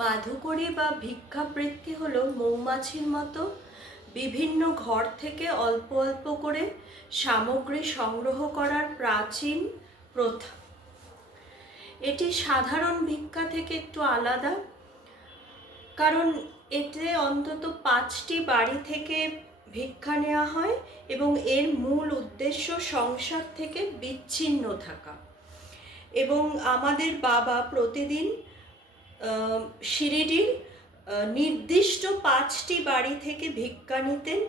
মাধুকরী বা ভিক্ষাবৃত্তি হলো মৌমাছির মতো বিভিন্ন ঘর থেকে অল্প অল্প করে সামগ্রী সংগ্রহ করার প্রাচীন প্রথা। এটি সাধারণ ভিক্ষা থেকে একটু আলাদা, কারণ এতে অন্তত 5টি বাড়ি থেকে ভিক্ষা নেওয়া হয় এবং এর মূল উদ্দেশ্য সংসার থেকে বিচ্ছিন্ন থাকা। এবং আমাদের বাবা প্রতিদিন শিরিডির নির্দিষ্ট 5টি বাড়ি থেকে ভিক্ষা নিতেন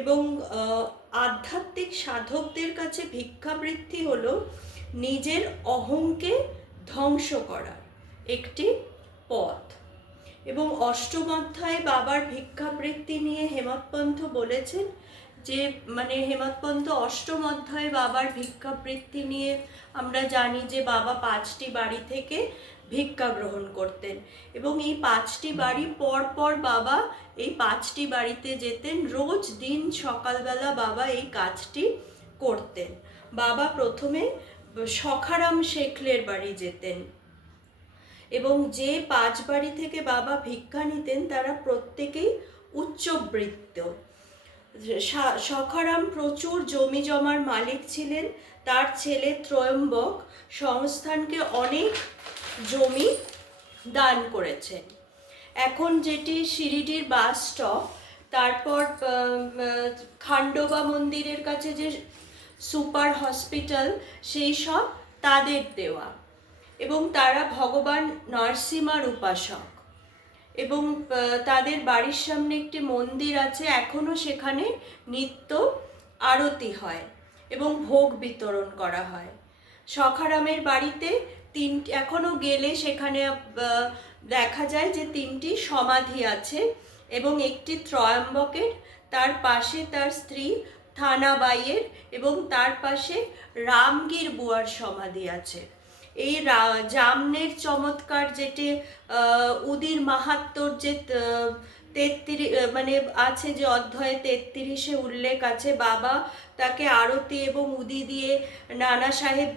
এবং আধ্যাত্মিক সাধকদের কাছে ভিক্ষাবৃত্তি হলো নিজের অহংকে ধ্বংস করার একটি পথ। এবং অষ্টম অধ্যায়ে বাবার ভিক্ষাবৃত্তি নিয়ে হেমতপন্থ বলেছেন যে হেমতপন্থ অষ্টম অধ্যায়ে বাবার ভিক্ষাবৃত্তি নিয়ে আমরা জানি যে বাবা 5টি বাড়ি থেকে ভিক্ষা গ্রহণ করতেন এবং এই 5টি বাড়ি পর পর বাবা এই 5টি বাড়িতে যেতেন। রোজ দিন সকালবেলা বাবা এই কাজটি করতেন। বাবা প্রথমে সখারাম শেখলের বাড়ি যেতেন এবং যে 5 বাড়ি থেকে বাবা ভিক্ষা নিতেন তারা প্রত্যেকেই উচ্চবৃত্ত। সখারাম প্রচুর জমি জমার মালিক ছিলেন। তার ছেলে ত্রয়ম্বক সংস্থানকে অনেক জমি দান করেছেন। এখন যেটি শিরিডির বাস স্টপ, তারপর খান্ডোবা মন্দিরের কাছে যে সুপার হসপিটাল, সেই সব তাদের দেওয়া। এবং তারা ভগবান নরসিংহার উপাসক এবং তাদের বাড়ির সামনে একটি মন্দির আছে, এখনও সেখানে নিত্য আরতি হয় এবং ভোগ বিতরণ করা হয়। সখারামের বাড়িতে এখনও গেলে সেখানে দেখা যায় যে 3টি সমাধি আছে এবং একটি ত্রয়ম্বকের, তার পাশে তার স্ত্রী থানাবাইয়ের এবং তার পাশে রামগীর বুয়ার সমাধি আছে। এই জামনের চমৎকার যেটি উদির মাহাত্ম্যর যে 33 আছে, যে অধ্যায়ে 33-এ উল্লেখ আছে, বাবা তাকে আরতি এবং উদি দিয়ে নানা সাহেব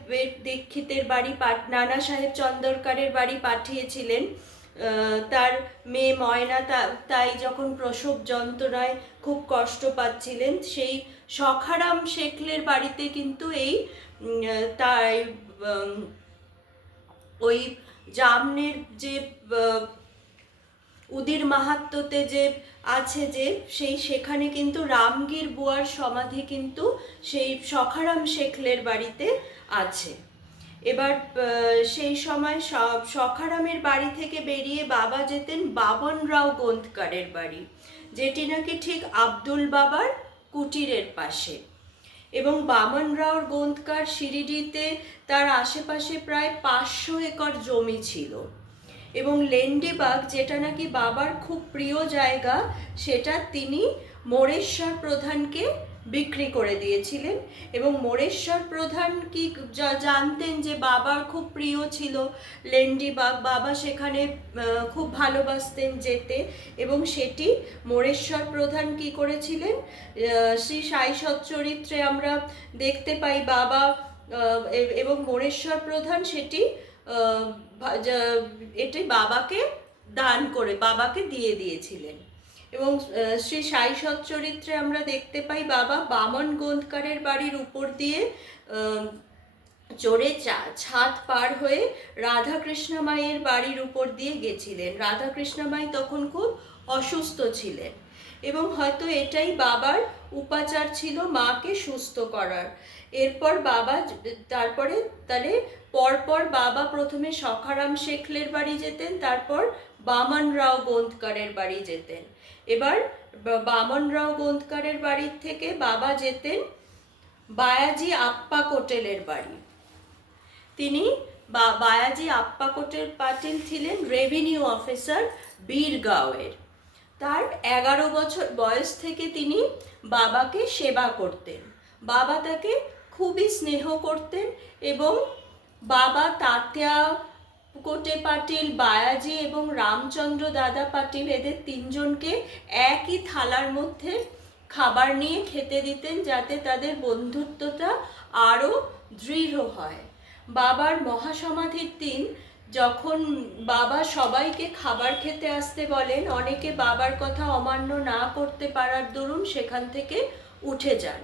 দীক্ষিতের বাড়ি নানা সাহেব চন্দরকারের বাড়ি পাঠিয়েছিলেন। তার মেয়ে ময়না তাই যখন প্রসব যন্ত্রণায় খুব কষ্ট পাচ্ছিলেন, সেই সখারাম শেখলের বাড়িতে কিন্তু এই তাই ওই জামনের যে উদির মাহাত্ম্যতে যে আছে, যে সেখানে কিন্তু রামগীর বুয়ার সমাধি কিন্তু সেই সখারাম শেখলের বাড়িতে আছে। এবার সেই সময় সখারামের বাড়ি থেকে বেরিয়ে বাবা যেতেন বামনরাও গোন্দকারের বাড়ি, যেটি নাকি ঠিক আব্দুল বাবার কুটিরের পাশে। এবং বামনরাও গোন্দকার শিরিডিতে তার আশেপাশে প্রায় 500 একর জমি ছিল এবং লেন্ডিবাগ, যেটা নাকি বাবার খুব প্রিয় জায়গা, সেটা তিনি মোরেশ্বর প্রধানকে বিক্রি করে দিয়েছিলেন। এবং মোরেশ্বর প্রধান কি জানতেন যে বাবার খুব প্রিয় ছিল লেন্ডিবাগ, বাবা সেখানে খুব ভালোবাসতেন যেতে, এবং সেটি মোরেশ্বর প্রধান কি করেছিলেন, শ্রী সাই সচ্চরিত্রে আমরা দেখতে পাই বাবা এবং মোরেশ্বর প্রধান সেটি এটি বাবাকে দান করে বাবাকে দিয়ে দিয়েছিলেন। এবং শ্রী সাই সচ্চরিত্রে আমরা দেখতে পাই বাবা বামন গোন্দকারের বাড়ির উপর দিয়ে চড়ে ছাদ পার হয়ে রাধাকৃষ্ণ মায়ের বাড়ির উপর দিয়ে গেছিলেন। রাধাকৃষ্ণ মাই তখন খুব অসুস্থ ছিলেন এবং হয়তো এটাই বাবার উপাচার ছিল মাকে সুস্থ করার। এরপর বাবা তাহলে পরপর বাবা প্রথমে সখারাম শেখলের বাড়ি যেতেন, তারপর বামনরাও গোন্দকারের বাড়ি যেতেন। এবার বামনরাও গোন্দকারের বাড়ির থেকে বাবা যেতেন বায়াজি আপ্পা কোটেলের বাড়ি। তিনি বায়াজি আপ্পা পাটিল ছিলেন রেভিনিউ অফিসার বীরগাঁওয়ের। তার 11 বছর বয়স থেকে তিনি বাবাকে সেবা করতেন। বাবা তাকে খুবই স্নেহ করতেন এবং বাবা তাতিয়া কোটে পাটিল, বায়াজি এবং রামচন্দ্র দাদা পাটিল, এদের 3জনকে একই থালার মধ্যে খাবার নিয়ে খেতে দিতেন, যাতে তাদের বন্ধুত্বটা আরও দৃঢ় হয়। বাবার মহাসমাধির দিন যখন বাবা সবাইকে খাবার খেতে আসতে বলেন, অনেকে বাবার কথা অমান্য না করতে পারার দরুন সেখান থেকে উঠে যান,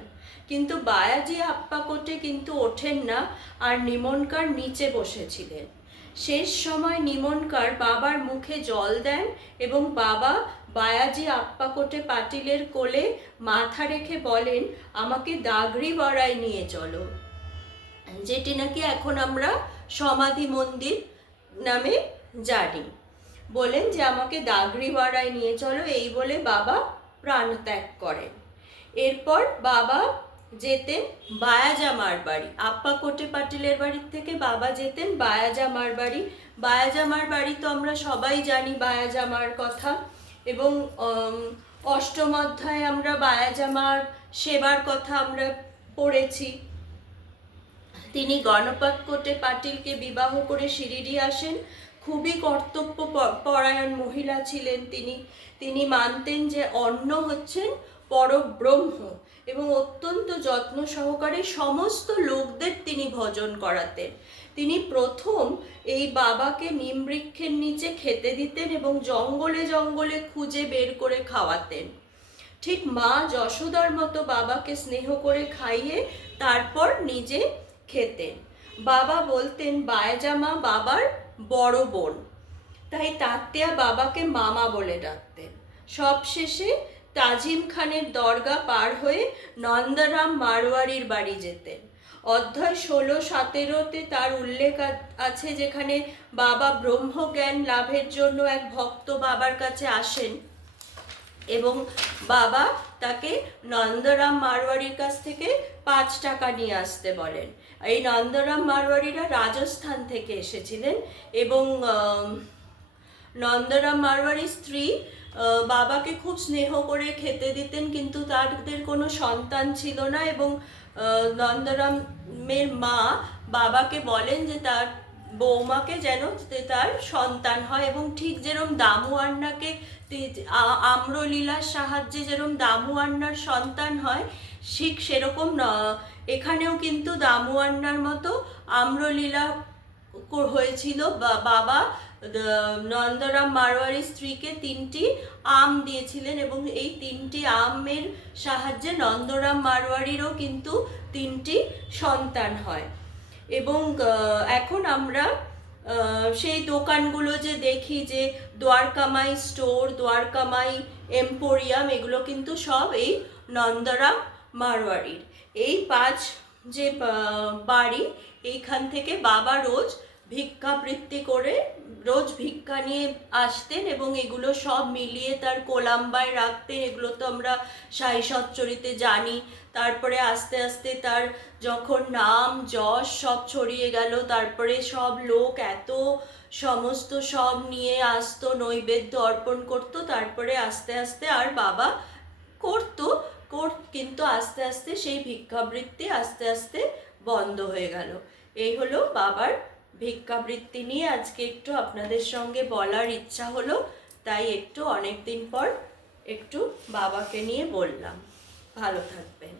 কিন্তু বায়াজি আপ্পাকোটে কিন্তু ওঠেন না, আর নিমনকার নিচে বসেছিলেন। শেষ সময় নিমনকার বাবার মুখে জল দেন এবং বাবা বায়াজি আপ্পাকোটে পাটিলের কোলে মাথা রেখে বলেন, আমাকে দাগড়িপাড়ায় নিয়ে চলো, যেটি নাকি এখন আমরা সমাধি মন্দির নামে জানি। বলেন যে আমাকে দাগড়িপাড়ায় নিয়ে চলো, এই বলে বাবা প্রাণ ত্যাগ করেন। এরপর বাবা যেতেন বায়াজামার বাড়ি, আপ্পাকোটে পাটিলের বাড়ির থেকে বাবা যেতেন বায়াজামার বাড়ি। বায়াজামার বাড়ি তো আমরা সবাই জানি বায়াজামার কথা, এবং অষ্টম অধ্যায়ে আমরা বায়াজামার সেবার কথা আমরা পড়েছি। তিনি গণপত কোটে পাটিলকে বিবাহ করে শিরিডি আসেন। খুবই কর্তব্য পরায়ণ মহিলা ছিলেন তিনি। তিনি মানতেন যে অন্ন হচ্ছেন পরব্রহ্ম, এবং অত্যন্ত যত্ন সহকারে সমস্ত লোকদের তিনি ভজন করাতেন। তিনি প্রথম এই বাবাকে নিমবৃক্ষের নিচে খেতে দিতেন এবং জঙ্গলে জঙ্গলে খুঁজে বের করে খাওয়াতেন। ঠিক মা যশোদার মতো বাবাকে স্নেহ করে খাইয়ে তারপর নিজে খেতেন। বাবা বলতেন বায়াজামা বাবার বড় বোন, তাই তাত্ত্বিয়া বাবাকে মামা বলে ডাকতেন। সবশেষে তাজিম খানের দরগা পার হয়ে নন্দরাম মারওয়ারির বাড়ি যেতেন। অধ্যায় 16-17-তে তার উল্লেখ আছে, যেখানে বাবা ব্রহ্মজ্ঞান লাভের জন্য এক ভক্ত বাবার কাছে আসেন এবং বাবা তাকে নন্দরাম মারওয়ারির কাছ থেকে 5 টাকা নিয়ে আসতে বলেন। এই নন্দরাম মারওয়ারিরা রাজস্থান থেকে এসেছিলেন, এবং নন্দরাম মারওয়ারির স্ত্রী বাবাকে খুব স্নেহ করে খেতে দিতেন, কিন্তু তাদের কোনো সন্তান ছিল না, এবং নন্দরামের মা বাবাকে বলেন যে তার বৌমাকে যেন তার সন্তান হয়, এবং ঠিক যেরকম দামু আন্নাকে আম্রলীলার সাহায্যে যেরকম দামু আন্নার সন্তান হয়, ঠিক সেরকম এখানেও কিন্তু দামু আন্নার মতো আম্রলীলা হয়েছিল। বাবা নন্দরাম মারওয়ারির স্ত্রীকে 3টি আম দিয়েছিলেন, এবং এই 3টি আমের সাহায্যে নন্দরাম মারওয়ারিরও কিন্তু 3টি সন্তান হয়। এবং এখন আমরা সেই দোকানগুলো যে দেখি, যে দ্বারকামাই স্টোর, দ্বারকামাই এম্পোরিয়াম, এগুলো কিন্তু সব এই নন্দরাম মারওয়ারির। এই 5 যে বাড়ি, এইখান থেকে বাবা রোজ ভিক্ষাবৃত্তি করে রোজ ভিক্ষা নিয়ে আসতেন, এবং এগুলো সব মিলিয়ে তার কোলাম্বায় রাখতেন। এগুলো তো আমরা সাই সচ্চরিতে জানি। তারপরে আস্তে আস্তে তার যখন নাম যশ সব ছড়িয়ে গেল, তারপরে সব লোক এত সমস্ত সব নিয়ে আসতো, নৈবেদ্য অর্পণ করতো, তারপরে আস্তে আস্তে আর বাবা করতো, কিন্তু আস্তে আস্তে সেই ভিক্ষাবৃত্তি আস্তে আস্তে বন্ধ হয়ে গেল। এই হলো বাবার ভিক্ষাবৃত্তি নিয়ে আজকে একটু আপনাদের সঙ্গে বলার ইচ্ছা হলো, তাই একটু অনেক দিন পর একটু বাবাকে নিয়ে বললাম। ভালো থাকবেন।